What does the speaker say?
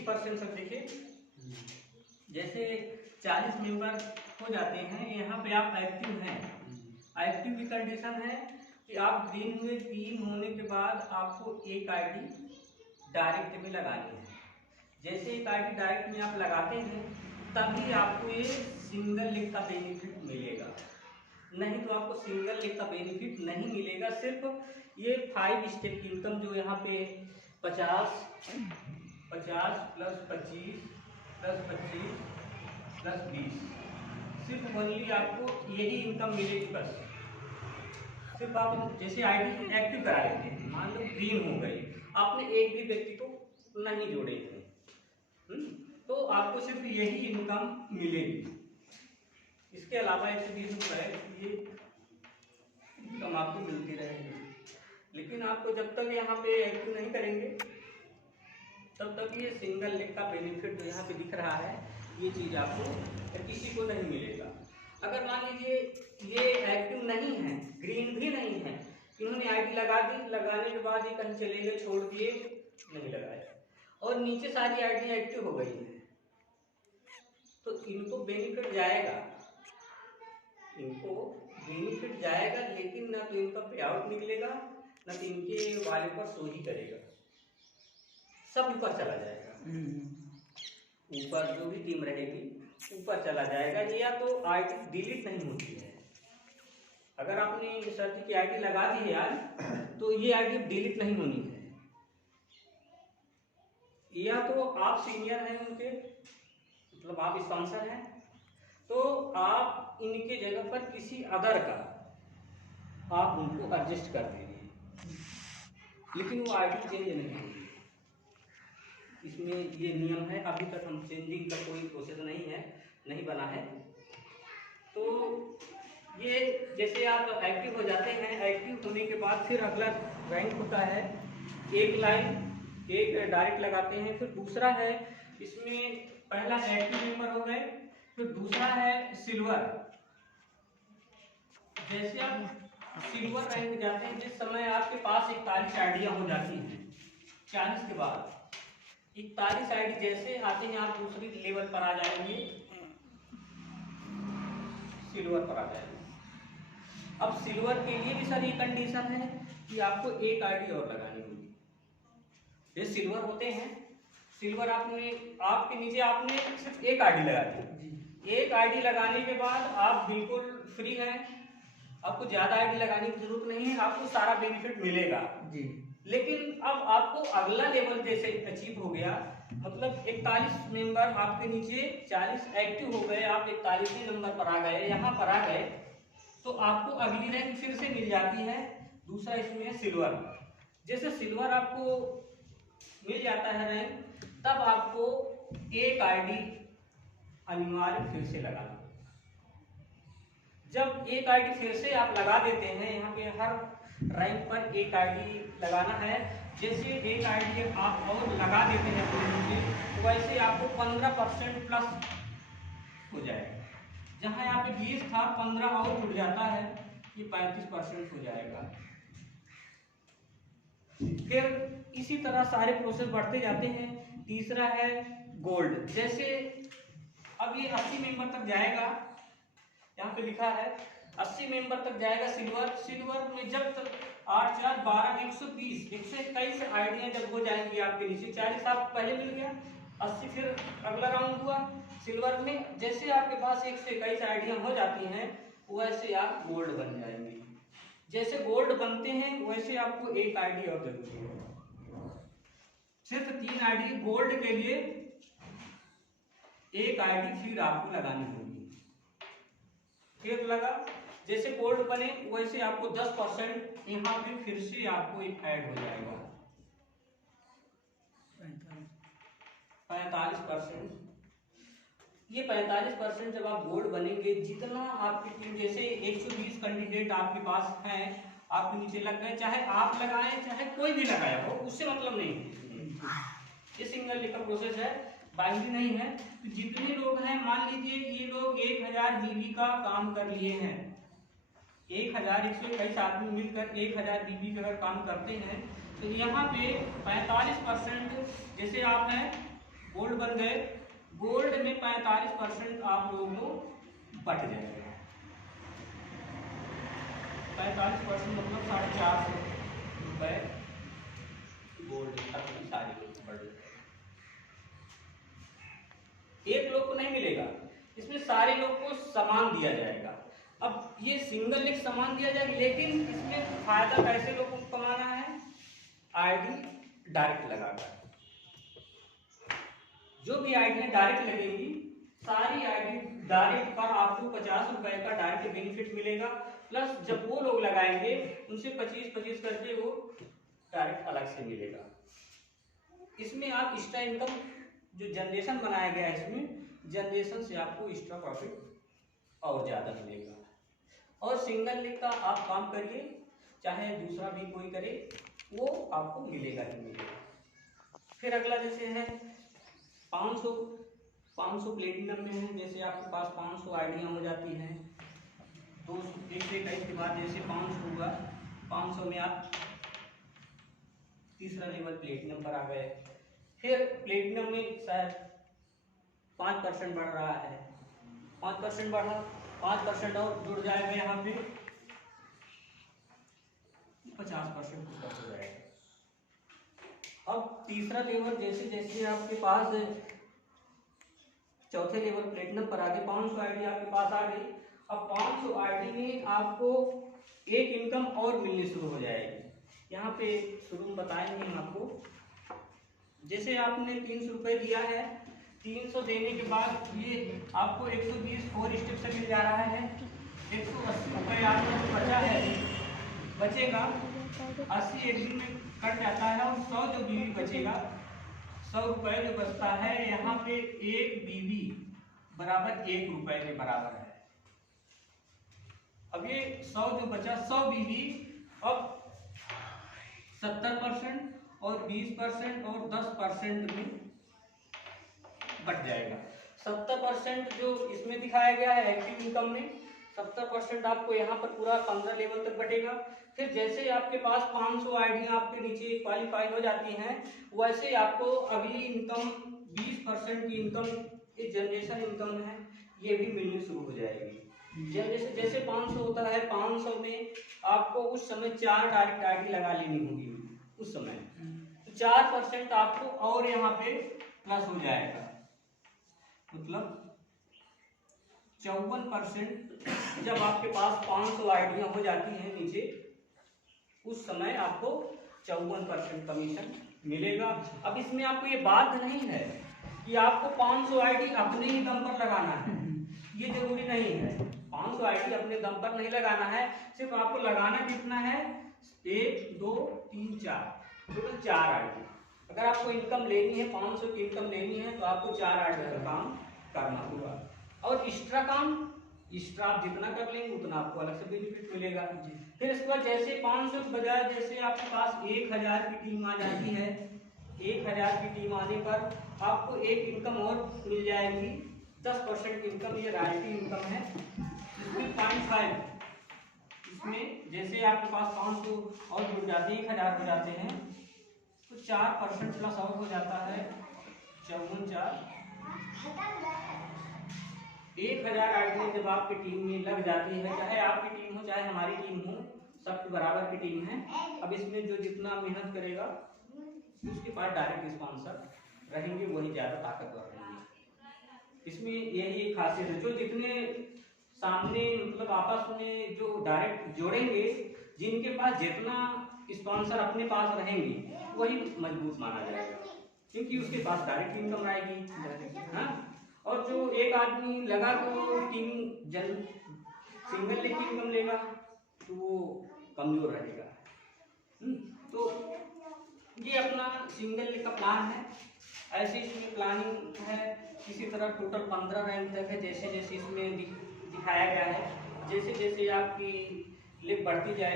20% सब देखिए, जैसे 40 मेंबर हो जाते हैं, यहाँ पे आप एक्टिव हैं। एक्टिव की कंडीशन है कि आप ग्रीन हुए, 3 होने के बाद आपको एक आईडी डायरेक्ट में लगानी है। जैसे एक आईडी डायरेक्ट में आप लगाते हैं तभी आपको ये सिंगल लेग का बेनिफिट मिलेगा, नहीं तो आपको सिंगल लेग का बेनिफिट नहीं मिलेगा। सिर्फ ये 5 स्टेप की इनकम जो यहाँ पे 50 प्लस 25 प्लस 25 प्लस 20, सिर्फ ओनली आपको यही इनकम मिलेगी बस। सिर्फ आप जैसे आईडी एक्टिव करा लेते हैं, मान लो ग्रीन हो गई, आपने एक भी व्यक्ति को नहीं जोड़े थे, तो आपको सिर्फ यही इनकम मिलेगी। इसके अलावा 120 रुपये ये इनकम आपको मिलती रहेगी, लेकिन आपको जब तक यहाँ पे एक्टिव नहीं करेंगे तब तक ये सिंगल लेग का बेनिफिट जो यहाँ पे दिख रहा है ये चीज़ आपको किसी को नहीं मिलेगा। अगर मान लीजिए ये एक्टिव नहीं है, ग्रीन भी नहीं है, इन्होंने आईडी लगा दी, लगाने के बाद ये कहीं चले गए, छोड़ दिए, नहीं लगाए, और नीचे सारी आईडी एक्टिव हो गई है, तो इनको बेनिफिट जाएगा, लेकिन ना तो इनका पे आउट निकलेगा, ना तो इनके वाले पर सो ही करेगा, सब ऊपर चला जाएगा। ऊपर जो भी टीम रहेगी ऊपर चला जाएगा, या तो आईडी डिलीट नहीं होती है। अगर आपने सर्च की आईडी लगा दी है यार, तो ये आईडी डिलीट नहीं होनी है, या तो आप सीनियर हैं उनके, मतलब आप स्पॉन्सर हैं, तो आप इनके जगह पर किसी अदर का आप उनको एडजस्ट कर दीजिए, लेकिन वो आईडी चेंज नहीं होगी। इसमें ये नियम है, अभी तक हम चेंजिंग का कोई प्रोसेस नहीं बना है। तो ये जैसे आप एक्टिव हो जाते हैं, एक्टिव होने के बाद फिर अगला रैंक होता है, एक लाइन एक डायरेक्ट लगाते हैं, फिर दूसरा है, इसमें पहला एक्टिव मेंबर हो गए, फिर दूसरा है सिल्वर। जैसे आप सिल्वर रैंक जाते हैं, जिस समय आपके पास 41 आइडिया हो जाती हैं, 40 के बाद 41 आईडी जैसे आते हैं आप दूसरी लेवल पर आ जाएंगे, सिल्वर पर आ जाएंगे। अब सिल्वर के लिए भी सर ये कंडीशन है कि आपको एक आईडी और लगानी होगी। ये सिल्वर होते हैं, सिल्वर आपके नीचे आपने सिर्फ एक आईडी लगा दी, एक आईडी लगाने के बाद आप बिल्कुल फ्री हैं, आपको ज्यादा आईडी लगाने की जरूरत नहीं है, आपको सारा बेनिफिट मिलेगा जी। लेकिन अब आपको अगला लेवल जैसे अचीव हो गया, मतलब 41 मेंबर आपके नीचे 40 एक्टिव हो गए, आप 41वें नंबर पर आ गए, यहाँ पर आ गए, तो आपको अगली रैंक फिर से मिल जाती है, दूसरा इसमें है सिल्वर। जैसे सिल्वर आपको मिल जाता है रैंक, तब आपको एक आईडी अनिवार्य फिर से लगाना। जब एक आईडी फिर से आप लगा देते हैं, यहाँ पे हर रैंक पर एक आईडी लगाना है, जैसे एक आईडी आप और लगा देते हैं तो वैसे आपको 15% प्लस हो जाएगा। जहाँ यहाँ पे 20 था, 15 और जुड़ जाता है, ये 35% हो जाएगा। फिर इसी तरह सारे प्रोसेस बढ़ते जाते हैं। तीसरा है गोल्ड। जैसे अब ये 80 मेंबर तक जाएगा, यहाँ पे लिखा है 80 मेंबर तक जाएगा सिल्वर। सिल्वर में जब तक 8 4 12 120 121 आइडिया जब हो जाएंगी आपके नीचे, 40 आप पहले मिल गया, 80 फिर अगला राउंड हुआ सिल्वर में। जैसे आपके पास 121 आइडिया हो जाती हैं, वैसे आप गोल्ड बन जाएंगे। जैसे गोल्ड बनते हैं वैसे आपको एक आईडी और जरूरी है, सिर्फ 3 आईडी गोल्ड के लिए, एक आईडी फिर आपको लगानी होगी। फिर लगा, जैसे गोल्ड बने वैसे आपको 10% यहाँ पे फिर से आपको एक ऐड हो जाएगा, 45%। ये 45% जब आप गोल्ड बनेंगे, जितना आपकी टीम, जैसे 120 कैंडिडेट आपके पास हैं, आपके नीचे लग गए, चाहे आप लगाएं चाहे कोई भी लगाया हो, उससे मतलब नहीं। ये सिंगल लेग का प्रोसेस है, बाइंडिंग नहीं है। तो जितने लोग हैं, मान लीजिए ये लोग 1000 बीबी का काम कर लिए हैं, 121 आदमी मिलकर 1000 बीबी का अगर काम करते हैं, तो यहाँ पे 45% जैसे आप हैं गोल्ड बन गए। गोल्ड में 45% आप लोगों को बट जाएगा। 45% मतलब 450 रुपए गोल्ड अपनी सारी बढ़ जाएगा। एक लोग को नहीं मिलेगा, इसमें सारे लोग को समान दिया जाएगा। अब ये सिंगल लिंक समान दिया जाएगा, लेकिन इसमें फायदा कैसे लोगों को कमाना है? आईडी डायरेक्ट लगाकर। जो भी आईडी डायरेक्ट लगेगी, सारी आईडी डायरेक्ट पर आपको 50 रुपए का डायरेक्ट बेनिफिट मिलेगा, प्लस जब वो लोग लगाएंगे उनसे 25-25 करके वो डायरेक्ट अलग से मिलेगा। इसमें आप एक्स्ट्रा इनकम जो जनरेशन बनाया गया है, इसमें जनरेशन से आपको एक्स्ट्रा प्रॉफिट और ज़्यादा मिलेगा। और सिंगल लिंक का आप काम करिए, चाहे दूसरा भी कोई करे, वो आपको मिलेगा ही मिलेगा। फिर अगला जैसे है 500 प्लेटिनम में है। जैसे आपके पास 500 आइडियाँ हो जाती हैं, 221 के बाद जैसे 500 हुआ, 500 में आप तीसरा लेवल प्लेटिनम पर आ गए। फिर प्लेटिनम में शायद 5% बढ़ रहा है, 5% बढ़ा, 5% और जुड़ जाएगा, यहाँ पे 50% ऊपर हो जाएगा। अब तीसरा लेवल जैसे जैसे आपके पास चौथे लेवल प्लेटिनम पर आ गए, 500 आईडी आपके पास आ गई। अब 500 आईडी में आपको एक इनकम और मिलनी शुरू हो जाएगी। यहाँ पे शुरू में बताएंगे हम आपको। जैसे आपने 300 रुपये दिया है, 300 देने के बाद ये आपको 120 4 स्टेप से मिल जा रहा है। 180 रुपये आपका जो बचा है, बचेगा 80 एक दिन में कट जाता है, और 100 जो बीवी बचेगा, 100 रुपये जो बचता है, यहाँ पे एक बीवी बराबर 1 रुपये के बराबर है। अब ये 100 जो बचा, 100 बीवी अब 70% और 20% और 10% में बट जाएगा। 70% जो इसमें दिखाया गया है एक्टिव इनकम में, 70% आपको यहाँ पर पूरा 15 लेवल तक बटेगा। फिर जैसे आपके पास 500 आईडियाँ आपके नीचे क्वालिफाई हो जाती हैं, वैसे आपको अगली इनकम 20% की इनकम, ये जनरेशन इनकम है, ये भी मिलनी शुरू हो जाएगी। जैसे जैसे 500 होता है, 500 में आपको उस समय 4 डायरेक्ट आईडी लगा लेनी होगी उस समय, तो 4% आपको और यहाँ पे प्लस हो जाएगा, मतलब 54%। जब आपके पास 500 आईडियाँ हो जाती हैं नीचे, उस समय आपको 54% कमीशन मिलेगा। अब इसमें आपको ये बात नहीं है कि आपको 500 आईडी अपने ही दम पर लगाना है, ये जरूरी नहीं है। 500 आईडी अपने दम पर नहीं लगाना है, सिर्फ आपको लगाना कितना है, 1 2 3 4, टोटल 4 आईडी। अगर आपको इनकम लेनी है, 500 की इनकम लेनी है, तो आपको 4 आईडी का काम करना होगा। और एक्स्ट्रा काम, एक्स्ट्रा आप जितना कर लेंगे उतना आपको अलग से बेनिफिट मिलेगा। फिर इसके बाद जैसे 500 के बजाय जैसे आपके पास 1000 की टीम आ जाती है, 1000 की टीम आने पर आपको एक इनकम और मिल जाएगी, 10% इनकम, ये रॉयल्टी इनकम है। इसमें 0.5, इसमें जैसे आपके पास 500 और जुड़ जाते हैं, 1000 हो जाते हैं, तो 4% प्लस और हो जाता है, 54 1000 आईडी जब आपकी टीम में लग जाती है, चाहे आपकी टीम हो चाहे हमारी टीम हो, सबकी बराबर की टीम है। अब इसमें जो जितना मेहनत करेगा उसके पास डायरेक्ट स्पॉन्सर रहेंगे, वही ज़्यादा ताकतवर रहेंगे। इसमें यही खासियत है, जो जितने सामने मतलब आपस में जो डायरेक्ट जोड़ेंगे, जिनके पास जितना स्पॉन्सर अपने पास रहेंगे वही मजबूत माना जाएगा, क्योंकि उसके पास डायरेक्ट इनकम आएगी। हाँ, और जो एक आदमी लगा तो टीम सिंगल लेके इनकम लेगा तो वो कमजोर रहेगा। तो ये अपना सिंगल लेग का प्लान है, ऐसे इसमें प्लानिंग है। इसी तरह टोटल 15 रैंक तक है, जैसे जैसे इसमें दिखाया गया है, जैसे जैसे आपकी लेग बढ़ती जाए